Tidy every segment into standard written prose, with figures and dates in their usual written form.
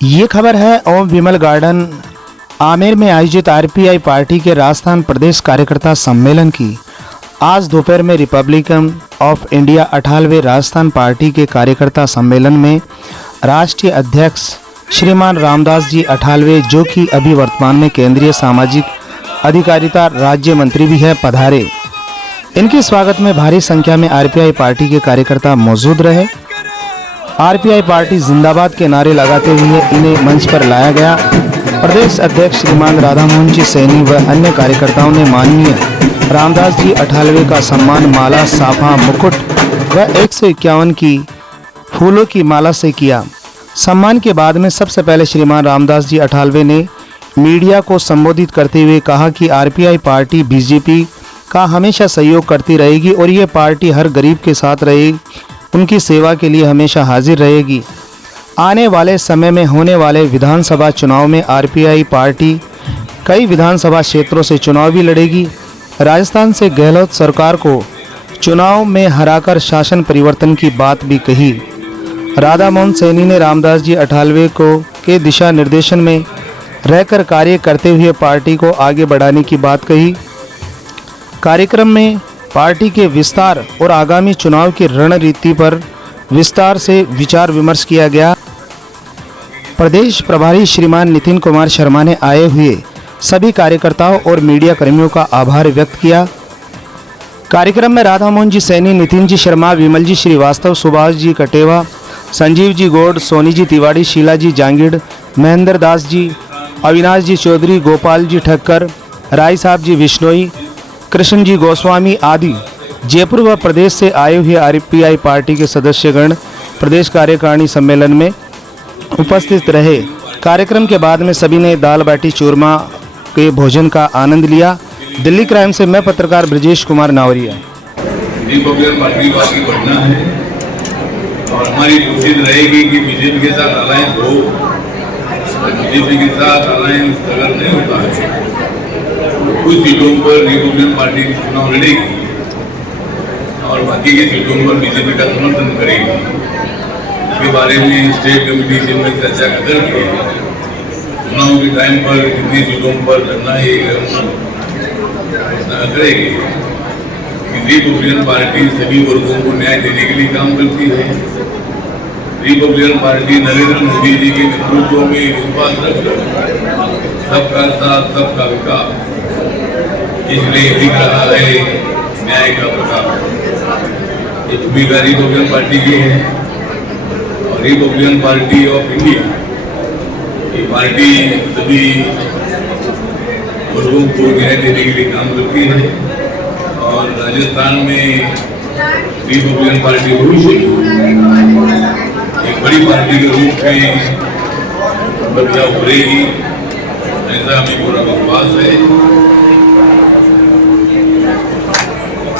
ये खबर है ओम विमल गार्डन आमेर में आयोजित आरपीआई पार्टी के राजस्थान प्रदेश कार्यकर्ता सम्मेलन की। आज दोपहर में रिपब्लिकन ऑफ इंडिया 18वें राजस्थान पार्टी के कार्यकर्ता सम्मेलन में राष्ट्रीय अध्यक्ष श्रीमान रामदास जी 18वें, जो कि अभी वर्तमान में केंद्रीय सामाजिक अधिकारिता राज्य मंत्री भी है, पधारे। इनके स्वागत में भारी संख्या में आरपीआई पार्टी के कार्यकर्ता मौजूद रहे। आरपीआई पार्टी जिंदाबाद के नारे लगाते हुए इन्हें मंच पर लाया गया। प्रदेश अध्यक्ष श्रीमान राधा मोहन जी सैनी व अन्य कार्यकर्ताओं ने माननीय रामदास जी 18वें का सम्मान माला, साफा, मुकुट व 151 की फूलों की माला से किया। सम्मान के बाद में सबसे पहले श्रीमान रामदास जी 18वें ने मीडिया को संबोधित करते हुए कहा कि आरपीआई पार्टी बीजेपी का हमेशा सहयोग करती रहेगी और ये पार्टी हर गरीब के साथ रहेगी, उनकी सेवा के लिए हमेशा हाजिर रहेगी। आने वाले समय में होने वाले विधानसभा चुनाव में आरपीआई पार्टी कई विधानसभा क्षेत्रों से चुनाव भी लड़ेगी। राजस्थान से गहलोत सरकार को चुनाव में हराकर शासन परिवर्तन की बात भी कही। राधा मोहन सैनी ने रामदास जी 18वें को के दिशा निर्देशन में रहकर कार्य करते हुए पार्टी को आगे बढ़ाने की बात कही। कार्यक्रम में पार्टी के विस्तार और आगामी चुनाव की रणनीति पर विस्तार से विचार विमर्श किया गया। प्रदेश प्रभारी श्रीमान नितिन कुमार शर्मा ने आए हुए सभी कार्यकर्ताओं और मीडिया कर्मियों का आभार व्यक्त किया। कार्यक्रम में राधा मोहन जी सैनी, नितिन जी शर्मा, विमल जी श्रीवास्तव, सुभाष जी कटेवा, संजीव जी गौड़, सोनी जी तिवाड़ी, शीला जी जांगिड़, महेंद्र दास जी, अविनाश जी चौधरी, गोपाल जी ठक्कर, राय साहब जी विश्नोई, कृष्ण जी गोस्वामी आदि जयपुर व प्रदेश से आए हुए आरपीआई पार्टी के सदस्यगण प्रदेश कार्यकारिणी सम्मेलन में उपस्थित रहे। कार्यक्रम के बाद में सभी ने दाल बाटी चूरमा के भोजन का आनंद लिया। दिल्ली क्राइम से मैं पत्रकार ब्रजेश कुमार नावरिया। रिपब्लिकन पार्टी को आगे बढ़ना है और हमारी कोशिश रहेगी कि बीजेपी के साथ अलायंस हो। बीजेपी के साथ अलायंस अगर नहीं होता है कुछ सीटों पर रिपब्लिकन पार्टी चुनाव लड़ेगी और बाकी की सीटों पर बीजेपी का समर्थन करेगी। इसके बारे में स्टेट कमेटी से मैं चर्चा करके चुनाव के टाइम पर कितनी सीटों पर लड़ना है करेगी। रिपब्लिकन पार्टी सभी वर्गों को न्याय देने के लिए काम करती है। रिपब्लिकन पार्टी नरेंद्र मोदी जी के नेतृत्व में विश्वास रखकर सबका साथ सबका विकास इसलिए दिख रहा है न्याय का प्रताप। ये भूमिका रिपब्लिकन पार्टी की है और रिपब्लिकन पार्टी ऑफ इंडिया ये पार्टी सभी वर्गों को न्याय देने के लिए काम करती है और राजस्थान में रिपब्लिकन पार्टी भविष्य एक बड़ी पार्टी के रूप में बदला उभरेगी, ऐसा हमें पूरा विश्वास है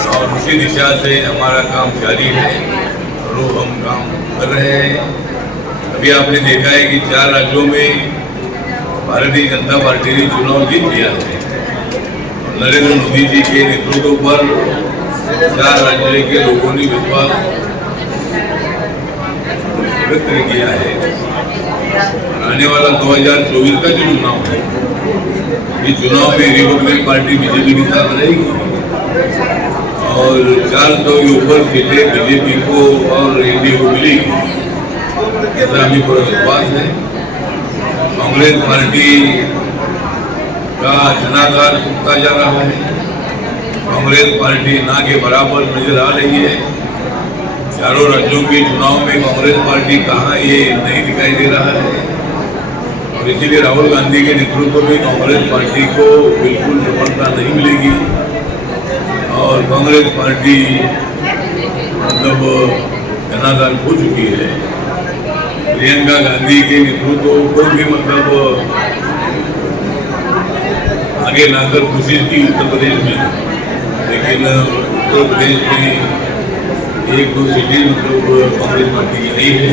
और उसी दिशा से हमारा काम जारी है और वो हम काम कर रहे हैं। अभी आपने देखा है कि 4 राज्यों में भारतीय जनता पार्टी ने चुनाव जीत लिया है। नरेंद्र मोदी जी के नेतृत्व पर 4 राज्यों के लोगों ने विश्वास व्यक्त किया है। आने वाला 2024 का जो चुनाव है, ये चुनाव में रिपब्लिकन पार्टी बीजेपी के साथ रहेगी और 400 के ऊपर सीटें बीजेपी को और एनडीए को मिलेगी, ऐसा हमें पूरा विश्वास है। कांग्रेस पार्टी का जनाधार टूटता जा रहा है। कांग्रेस पार्टी ना के बराबर नजर आ रही है। चारों राज्यों के चुनाव में कांग्रेस पार्टी कहाँ ये नहीं दिखाई दे रहा है और इसीलिए राहुल गांधी के नेतृत्व में कांग्रेस पार्टी को बिल्कुल सफलता नहीं मिलेगी और कांग्रेस पार्टी मतलब जनाधार हो चुकी है। प्रियंका गांधी के नेतृत्व को भी मतलब आगे लाकर कोशिश की उत्तर प्रदेश में, लेकिन उत्तर प्रदेश में 1-2 सीटें मतलब कांग्रेस पार्टी की नहीं है।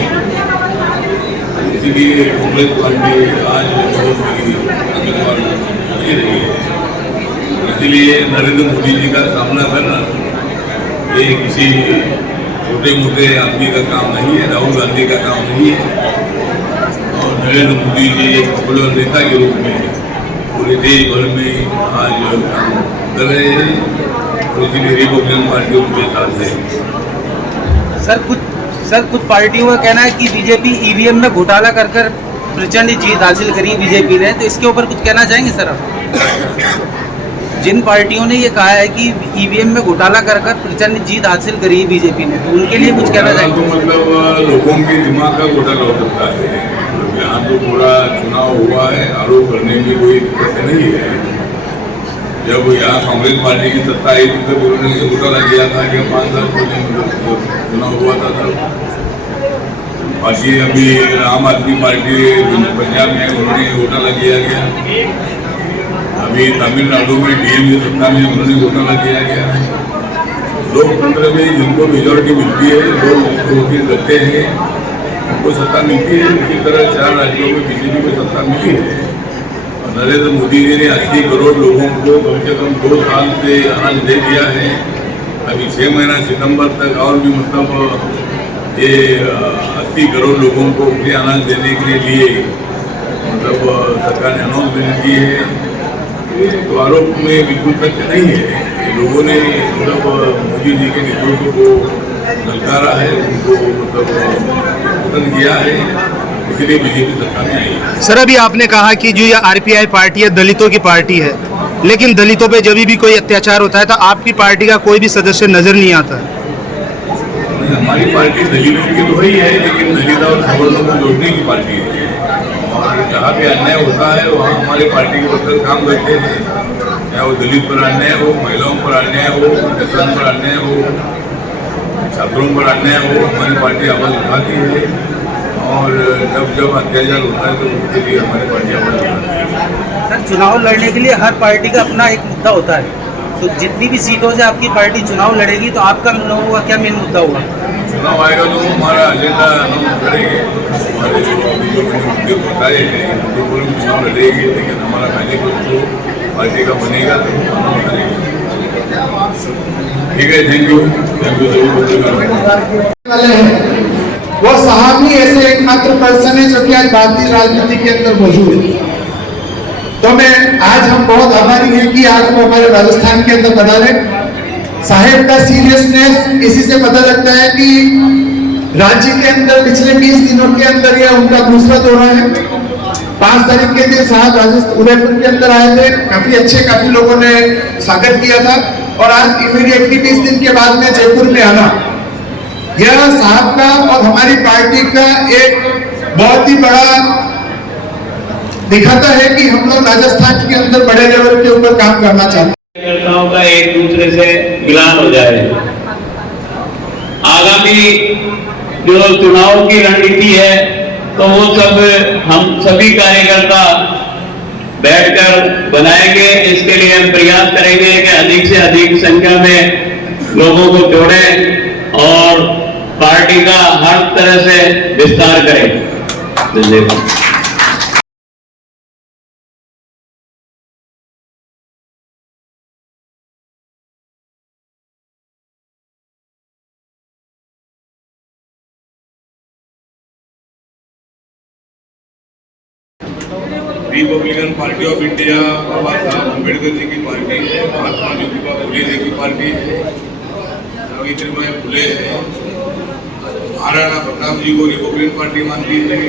इसीलिए कांग्रेस पार्टी आज बहुत बड़ी ताकतवर नहीं रही है। इसीलिए नरेंद्र मोदी जी का सामना करना ये किसी छोटे मोटे आदमी का काम नहीं है, राहुल गांधी का काम नहीं है और नरेंद्र मोदी जी एक पॉपुलर नेता के रूप में पूरे देश भर में आज काम कर रहे हैं और इसीलिए रिपब्लिकन पार्टी उनके साथ है। सर कुछ पार्टियों का कहना है कि बीजेपी ईवीएम में घोटाला कर प्रचंड जीत हासिल करी बीजेपी ने, तो इसके ऊपर कुछ कहना चाहेंगे सर आप? जिन पार्टियों ने ये कहा है कि ईवीएम में घोटाला कर प्रचंड जीत हासिल करी बीजेपी ने, तो उनके लिए कुछ कहना चाहेंगे? तो मतलब लोगों के दिमाग का घोटाला हो सकता है। यहाँ तो पूरा चुनाव हुआ है, आरोप करने की कोई दिक्कत नहीं है। जब यहाँ कांग्रेस पार्टी की सत्ता आई थी तब उन्होंने घोटाला किया था कि 5 साल पहले चुनाव हुआ था तब। बाकी अभी आम आदमी पार्टी पंजाब में उन्होंने घोटाला किया गया, अभी तमिलनाडु में डीएम की सत्ता में उन्होंने घोटाला किया गया। लोकतंत्र में जिनको मेजोरिटी मिलती है, लोग वोट करते हैं, उनको सत्ता मिलती है। इसी तरह 4 राज्यों में बीजेपी को सत्ता मिली है। नरेंद्र मोदी जी ने 80 करोड़ लोगों को कम से कम 2 साल से अनाज दे दिया है। अभी 6 महीना सितंबर तक और भी मतलब ये 80 करोड़ लोगों को फ्री अनाज देने के लिए मतलब सरकार ने अनाउंसमेंट की है। ये तो आरोप में बिल्कुल तथ्य नहीं है। ये लोगों ने मतलब मोदी जी के नेतृत्व को ललकारा है, उनको मतलब पसंद किया है, इसलिए बीजेपी सत्ता में आई। सर अभी आपने कहा कि जो ये आरपीआई पार्टी है दलितों की पार्टी है, लेकिन दलितों पे जब भी कोई अत्याचार होता है तो आपकी पार्टी का कोई भी सदस्य नजर नहीं आता है। हमारी पार्टी दलितों की तो वही है, लेकिन दलित और सवर्णों को जोड़ने की पार्टी है। और जहाँ भी अन्याय होता है वहाँ हमारी पार्टी के वर्कर काम करते हैं, चाहे वो दलित पर अन्याय हो, महिलाओं पर अन्याय हो, किसान पर अन्याय हो, छात्रों पर अन्याय हो, हमारी पार्टी आवाज़ उठाती है। और जब अत्याचार होता है तो उसके लिए हमारी पार्टी आवाज़ उठाती है। सर चुनाव लड़ने के लिए हर पार्टी का अपना एक मुद्दा होता है, तो जितनी भी सीटों से आपकी पार्टी चुनाव लड़ेगी तो आपका लोगों का क्या मेन मुद्दा होगा? चुनाव आएगा तो हमारा एजेंडा अनाउंस करेंगे। हमारे जो मुद्दे बताए हैं उनको पूरे चुनाव लड़ेंगे, लेकिन हमारा मैनिफेस्टो पार्टी का बनेगा तो अनाउंस करेंगे। ठीक है, थैंक यू वो साहब ही ऐसे एकमात्र पर्सन है जो कि आज भारतीय राजनीति के अंदर मौजूद है। तो आज हम बहुत आभारी हैं कि आज वो हमारे राजस्थान के अंदर बना रहे। साहेब का सीरियसनेस इसी से पता लगता है कि राज्य के अंदर पिछले 20 दिनों के अंदर यह उनका दूसरा दौरा है। 5 तारीख के दिन साहब राजस्थान उदयपुर के अंदर आए थे, काफी लोगों ने स्वागत किया था। और आज इमीडिएटली 20 दिन के बाद में जयपुर में आना, यह साहब का और हमारी पार्टी का एक बहुत ही बड़ा दिखाता है कि हम लोग राजस्थान के अंदर बड़े लेवल के ऊपर काम करना चाहते हैं। कार्यकर्ताओं का एक दूसरे से मिलान हो जाए। आगामी जो चुनाव की रणनीति है तो वो सब हम सभी कार्यकर्ता बैठकर बनाएंगे। इसके लिए हम प्रयास करेंगे कि अधिक से अधिक संख्या में लोगों को जोड़ें और पार्टी का हर तरह से विस्तार करें। धन्यवाद। रिपब्लिकन पार्टी ऑफ इंडिया बाबा साहब अम्बेडकर जी की पार्टी है, महात्मा ज्योतिबा फुले जी की पार्टी है, सावित्रीबाई फुले है, महाराणा प्रताप जी को रिपब्लिकन पार्टी मानती है,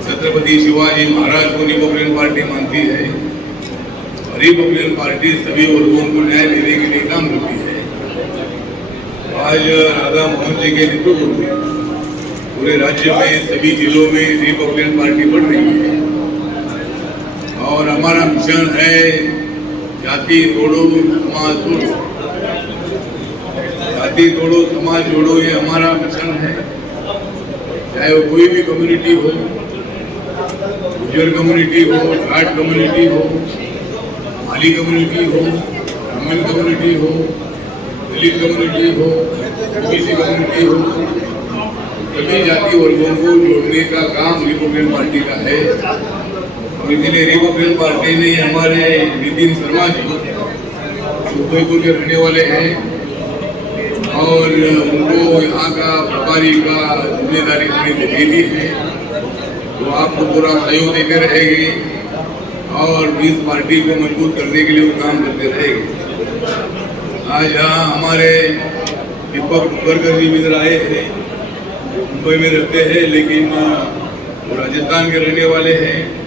छत्रपति शिवाजी महाराज को रिपब्लिकन पार्टी मानती है। रिपब्लिकन पार्टी सभी वर्गों को न्याय देने के लिए काम करती है। आज राधा मोहन जी के नेतृत्व में पूरे राज्य में सभी जिलों में रिपब्लिकन पार्टी बढ़ रही है। और हमारा मिशन है जाति तोड़ो समाज तोड़ो, जाति तोड़ो समाज जोड़ो, ये हमारा मिशन है। चाहे वो कोई भी कम्युनिटी हो, गुर्जर कम्युनिटी हो, जाट कम्युनिटी हो, माली कम्युनिटी हो, ब्राह्मण कम्युनिटी हो, दलित कम्युनिटी हो, ओबीसी कम्युनिटी हो, सभी जाति वर्गों को जोड़ने का काम रिपब्लिकन पार्टी का है। और इसलिए रिपब्लिकन पार्टी ने हमारे नितिन शर्मा जी उदयपुर के रहने वाले हैं और उनको यहाँ का प्रभारी का जिम्मेदारी हमने दे दी है। वो आपको पूरा सहयोग देते रहेगी और इस पार्टी को मजबूत करने के लिए वो काम करते रहेगी। आज यहाँ हमारे दीपक डुंगरकर जी इधर आए हैं, मुंबई में रहते हैं लेकिन वो राजस्थान के रहने वाले हैं।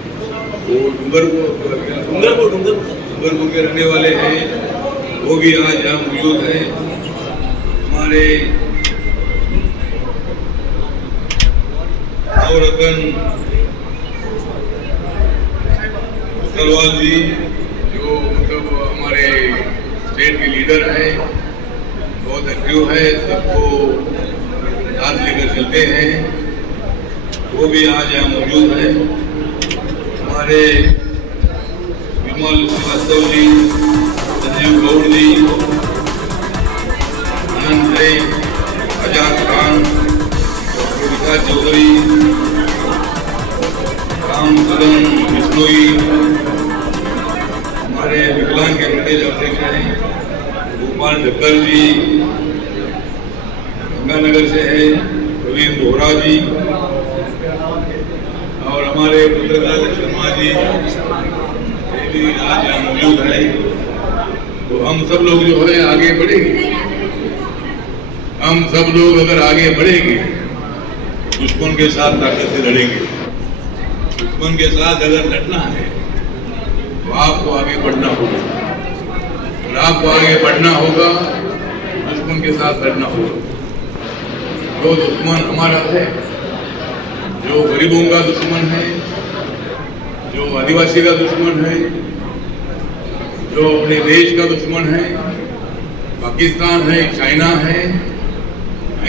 वो डूंगरपुर के रहने वाले हैं, वो भी आज यहाँ मौजूद है। हमारे नवरत्न तलवार जी जो मतलब हमारे स्टेट के लीडर हैं, बहुत एक्टिव है, सबको साथ लेकर चलते हैं, वो भी आज यहाँ मौजूद है। हमारे विमल श्रीवास्तव जी, संजीव गौड़ जी, आनंद रे, आजाद खान, विकास चौधरी, राम सदन बिश्नोई, हमारे विकलांग के प्रदेश अध्यक्ष हैं गोपाल ढक्कर जी, गंगानगर से है प्रवीण बोहरा जी, और हमारे पत्रकार शर्मा जी ये भी आज यहाँ मौजूद है। तो हम सब लोग जो है आगे बढ़ेंगे, हम सब लोग अगर आगे बढ़ेंगे दुश्मन के साथ ताकत से लड़ेंगे। दुश्मन के साथ अगर लड़ना है तो आपको आगे बढ़ना होगा, और आपको आगे बढ़ना होगा दुश्मन के साथ लड़ना होगा। जो दुश्मन हमारा है, जो गरीबों का दुश्मन है, जो आदिवासी का दुश्मन है, जो अपने देश का दुश्मन है, पाकिस्तान है, चाइना है,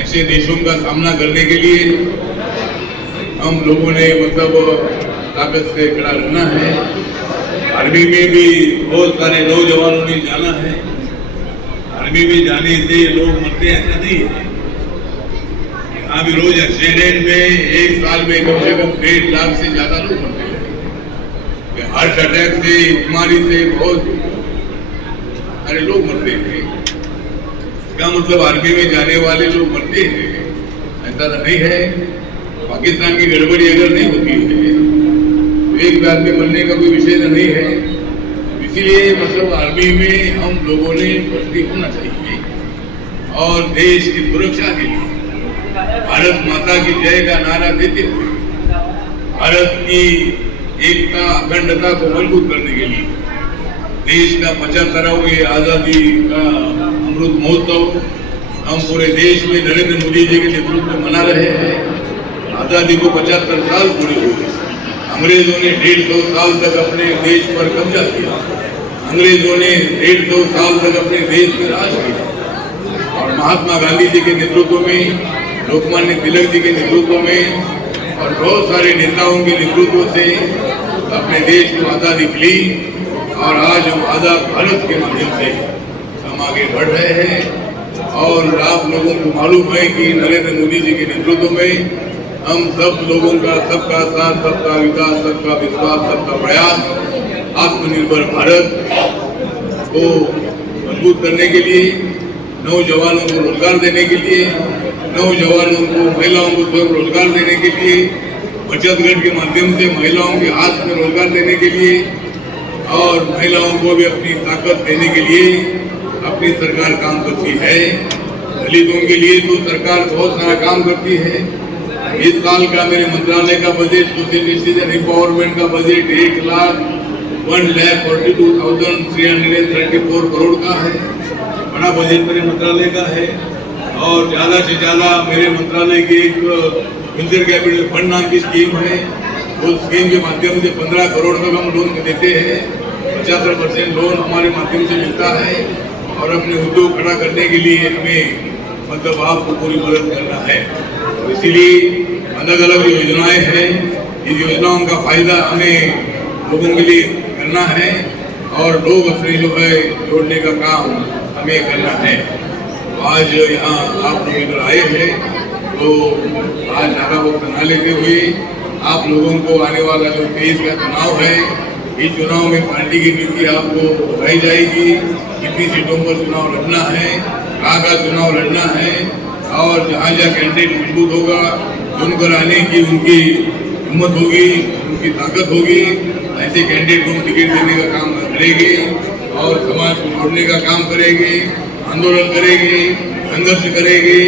ऐसे देशों का सामना करने के लिए हम लोगों ने मतलब ताकत से खड़ा रहना है। आर्मी में भी बहुत सारे नौजवानों ने जाना है, आर्मी में जाने से लोग मरते ऐसा नहीं है। यहाँ भी रोज एक्सीडेंट में एक साल में कम से कम 1.5 लाख से ज्यादा लोग मरते हैं। हार्ट अटैक से, बीमारी से बहुत सारे लोग मरते हैं। इसका मतलब आर्मी में जाने वाले लोग मरते हैं ऐसा तो नहीं है। पाकिस्तान की गड़बड़ी अगर नहीं होती है तो एक बार में मरने का कोई विषय तो नहीं है। इसीलिए मतलब आर्मी में हम लोगों ने भर्ती होना चाहिए और देश की सुरक्षा के लिए भारत माता की जय का नारा देते हुए भारत की एकता अखंडता को मजबूत करने के लिए देश का 75वें आजादी का अमृत महोत्सव हम पूरे देश में नरेंद्र मोदी जी के नेतृत्व में मना रहे हैं। आजादी को 75 साल पूरे हुए। अंग्रेजों ने 150 साल तक अपने देश पर कब्जा किया, अंग्रेजों ने 150 साल तक अपने देश में राज किया, और महात्मा गांधी जी के नेतृत्व में, लोकमान्य तिलक जी के नेतृत्व में और बहुत सारे नेताओं के नेतृत्व से अपने देश को आजादी मिली। और आज हम आजाद भारत के माध्यम से हम आगे बढ़ रहे हैं। और आप लोगों को मालूम है कि नरेंद्र मोदी जी के नेतृत्व में हम सब लोगों का सबका साथ, सबका विकास, सबका विश्वास, सबका प्रयास आत्मनिर्भर भारत को मजबूत करने के लिए, नौजवानों को रोजगार देने के लिए, नौजवानों को, महिलाओं को स्वयं रोजगार देने के लिए, बचत गट के माध्यम से महिलाओं के हाथ में रोजगार देने के लिए और महिलाओं को भी अपनी ताकत देने के लिए अपनी सरकार काम करती है। दलितों के लिए तो सरकार बहुत सारा काम करती है। इस साल का मेरे मंत्रालय का बजट, सोशल डिसीजन एम्पावरमेंट का बजट 1,42,334 करोड़ का है। बड़ा बजट मेरे मंत्रालय का है। और ज्यादा से ज्यादा मेरे मंत्रालय की एक वेंचर कैपिटल फंड नाम की स्कीम है। उस स्कीम के माध्यम से 15 करोड़ तक हम लोन देते हैं। 75% लोन हमारे माध्यम से मिलता है और अपने उद्योग खड़ा करने के लिए हमें मतलब आपको पूरी मदद करना है। तो इसीलिए अलग अलग योजनाएं हैं, इन योजनाओं का फायदा हमें लोगों के लिए करना है और लोग अपने जो है जोड़ने का काम हमें करना है। तो आज यहाँ आप लोग इधर आए हैं तो आज ज़्यादा वक्त न लेते हुए आप लोगों को आने वाला जो 23 का चुनाव है, इस चुनाव में पार्टी की नीति आपको बताई जाएगी। कितनी सीटों पर चुनाव लड़ना है, कहाँ का चुनाव लड़ना है और जहाँ जहाँ कैंडिडेट मजबूत होगा चुनकर आने की उनकी हिम्मत होगी, उनकी ताकत होगी, ऐसे कैंडिडेट को टिकट देने का काम करेगी और समाज को जोड़ने का काम करेगी, आंदोलन करेगी, संघर्ष करेगी।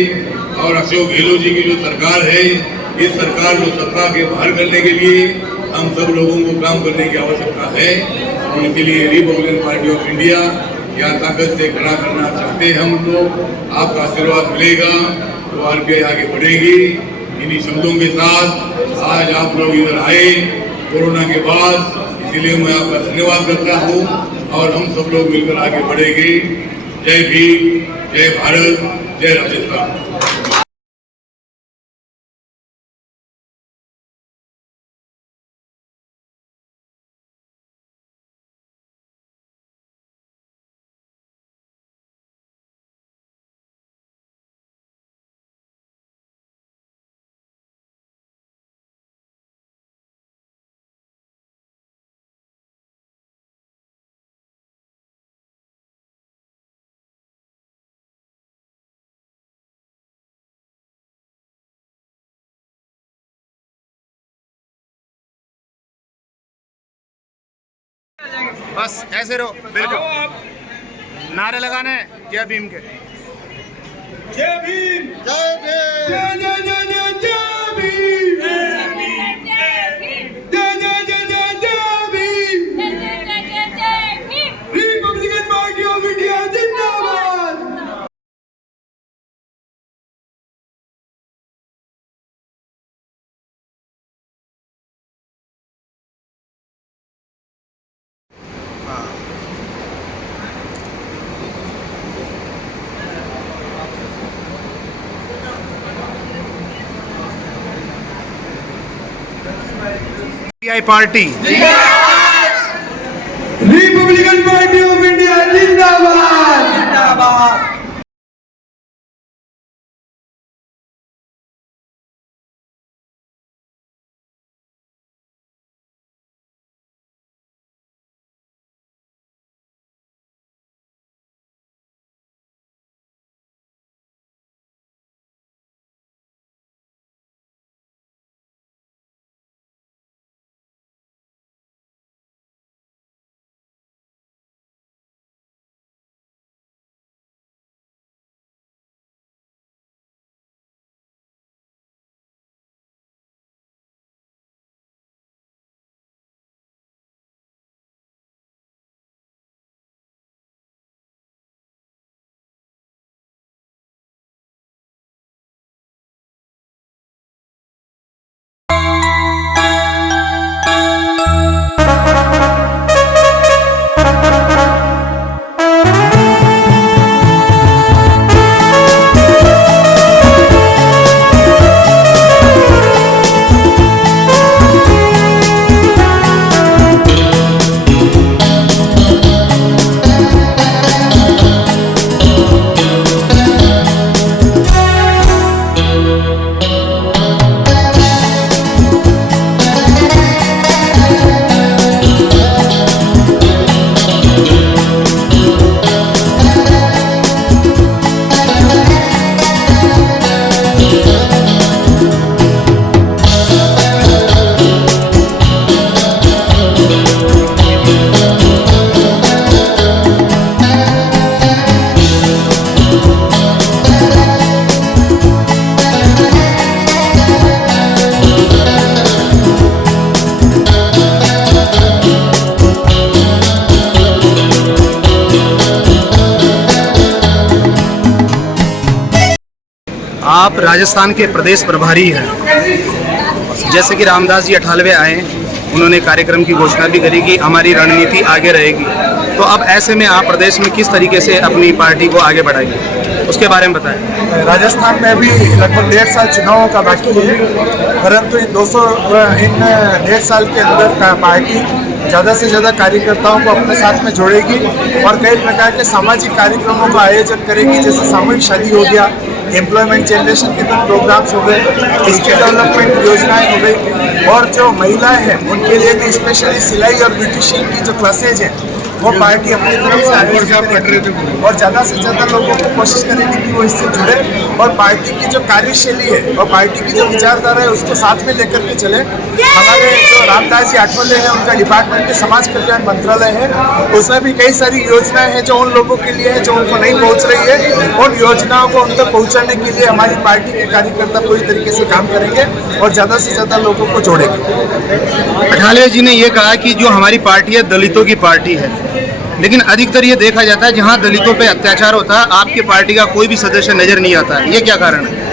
और अशोक गहलोत जी की जो सरकार है, इस सरकार को सत्ता के बाहर करने के लिए हम सब लोगों को काम करने की आवश्यकता है और इसीलिए रिपब्लिकन पार्टी ऑफ इंडिया यहाँ ताकत से खड़ा करना चाहते हैं हम लोग। आपका आशीर्वाद मिलेगा तो आरपीआई आगे बढ़ेगी। इन्हीं शब्दों के साथ आज आप लोग इधर आए कोरोना के बाद, इसीलिए मैं आपका धन्यवाद करता हूँ और हम सब लोग मिलकर आगे बढ़ेंगे। जय भीम, जय भारत, जय राजस्थान। बस ऐसे रहो, बिल्कुल नारे लगाने जय भीम के। जय भीम, जय भीम, जय जय जय जय जय भीम, जय भीम, जय भीम, जय जय जय जय जय भीम, जय जय जय जय Bhim. Republican party of India जिंदाबाद। Party Republican party of India जिंदाबाद, जिंदाबाद। आप राजस्थान के प्रदेश प्रभारी हैं। जैसे कि रामदास जी 98 आए, उन्होंने कार्यक्रम की घोषणा भी करी कि हमारी रणनीति आगे रहेगी। तो अब ऐसे में आप प्रदेश में किस तरीके से अपनी पार्टी को आगे बढ़ाएंगे, उसके बारे में बताएं। राजस्थान में अभी लगभग 1.5 साल चुनावों का बाकी है, परंतु इन 1.5 साल के अंदर पार्टी ज़्यादा से ज़्यादा कार्यकर्ताओं को अपने साथ में जोड़ेगी और कई प्रकार के सामाजिक कार्यक्रमों का आयोजन करेगी, जैसे सामूहिक शादी हो गया, एम्प्लॉयमेंट जनरेशन के कुछ प्रोग्राम्स हो गए, स्किल डेवलपमेंट योजनाएं हो गई, और जो महिलाएं हैं उनके लिए भी स्पेशली सिलाई और ब्यूटिशियन की जो क्लासेज हैं वो पार्टी अपनी तरफ से आयोजित करेगी और ज़्यादा से ज़्यादा लोगों को कोशिश करेगी कि वो इससे जुड़े और पार्टी की जो कार्यशैली है और पार्टी की जो विचारधारा है उसको साथ में लेकर के चले। हमारे जो रामदास जी आठवले हैं उनका डिपार्टमेंट में समाज कल्याण मंत्रालय है, उसमें भी कई सारी योजनाएं हैं जो उन लोगों के लिए है जो उनको नहीं पहुंच रही है। उन योजनाओं को उन तक पहुंचाने के लिए हमारी पार्टी के कार्यकर्ता पूरी तरीके से काम करेंगे और ज़्यादा से ज़्यादा लोगों को जोड़ेंगे। अठावले जी ने ये कहा कि जो हमारी पार्टी है दलितों की पार्टी है, लेकिन अधिकतर ये देखा जाता है जहाँ दलितों पे अत्याचार होता है आपकी पार्टी का कोई भी सदस्य नजर नहीं आता है, ये क्या कारण है?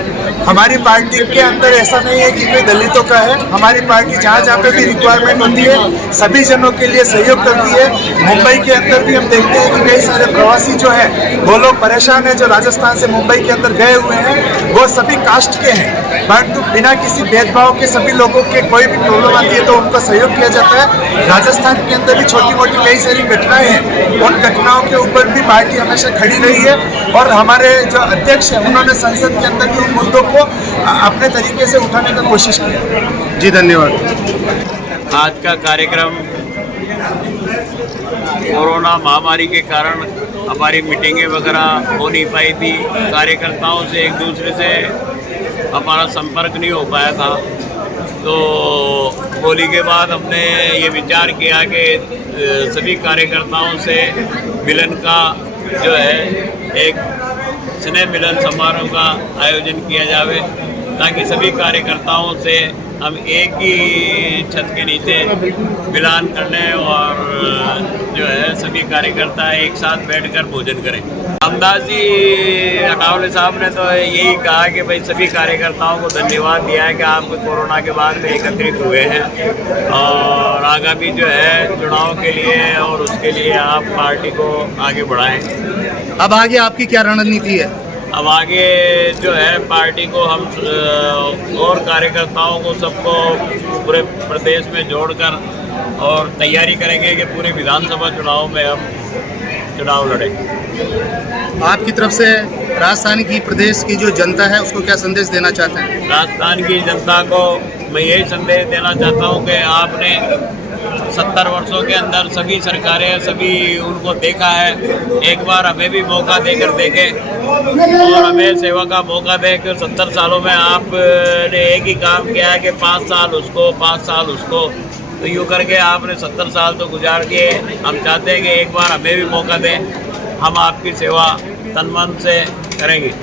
हमारी पार्टी के अंदर ऐसा नहीं है कि कोई दलितों का है। हमारी पार्टी जहाँ जहाँ पे भी रिक्वायरमेंट होती है सभी जनों के लिए सहयोग करती है। मुंबई के अंदर भी हम देखते हैं कि कई सारे प्रवासी जो है वो लोग परेशान हैं, जो राजस्थान से मुंबई के अंदर गए हुए हैं वो सभी कास्ट के हैं, परंतु बिना किसी भेदभाव के सभी लोगों के कोई भी प्रॉब्लम आती है तो उनका सहयोग किया जाता है। राजस्थान के अंदर भी छोटी मोटी कई सारी घटनाएं हैं, उन घटनाओं के ऊपर भी पार्टी हमेशा खड़ी रही है और हमारे जो अध्यक्ष हैं उन्होंने संसद के अंदर भी उन मुद्दों को अपने तरीके से उठाने का कोशिश किया। जी धन्यवाद। आज का कार्यक्रम कोरोना महामारी के कारण हमारी मीटिंगें वगैरह हो नहीं पाई थी, कार्यकर्ताओं से एक दूसरे से हमारा संपर्क नहीं हो पाया था। तो होली के बाद हमने ये विचार किया कि सभी कार्यकर्ताओं से मिलन का जो है एक स्नेह मिलन समारोह का आयोजन किया जावे ताकि सभी कार्यकर्ताओं से हम एक ही छत के नीचे मिलान कर लें और जो है सभी कार्यकर्ता एक साथ बैठकर भोजन करें। रामदास जी अठावले साहब ने तो यही कहा कि भाई सभी कार्यकर्ताओं को धन्यवाद दिया है कि आप कोरोना के बाद में एकत्रित हुए हैं और आगामी जो है चुनाव के लिए और उसके लिए आप पार्टी को आगे बढ़ाएं। अब आगे आपकी क्या रणनीति है? अब आगे जो है पार्टी को हम और कार्यकर्ताओं को सबको पूरे प्रदेश में जोड़कर और तैयारी करेंगे कि पूरे विधानसभा चुनाव में हम चुनाव लड़ेंगे। आपकी तरफ से राजस्थान की प्रदेश की जो जनता है उसको क्या संदेश देना चाहते हैं? राजस्थान की जनता को मैं यही संदेश देना चाहता हूँ कि आपने 70 वर्षों के अंदर सभी सरकारें सभी उनको देखा है, एक बार हमें भी मौका देकर देखें और हमें सेवा का मौका दें कि 70 सालों में आपने एक ही काम किया है कि 5 साल उसको 5 साल उसको, तो यूँ करके आपने 70 साल तो गुजार दिए। हम चाहते हैं कि एक बार हमें भी मौका दें, हम आपकी सेवा तन मन से करेंगे।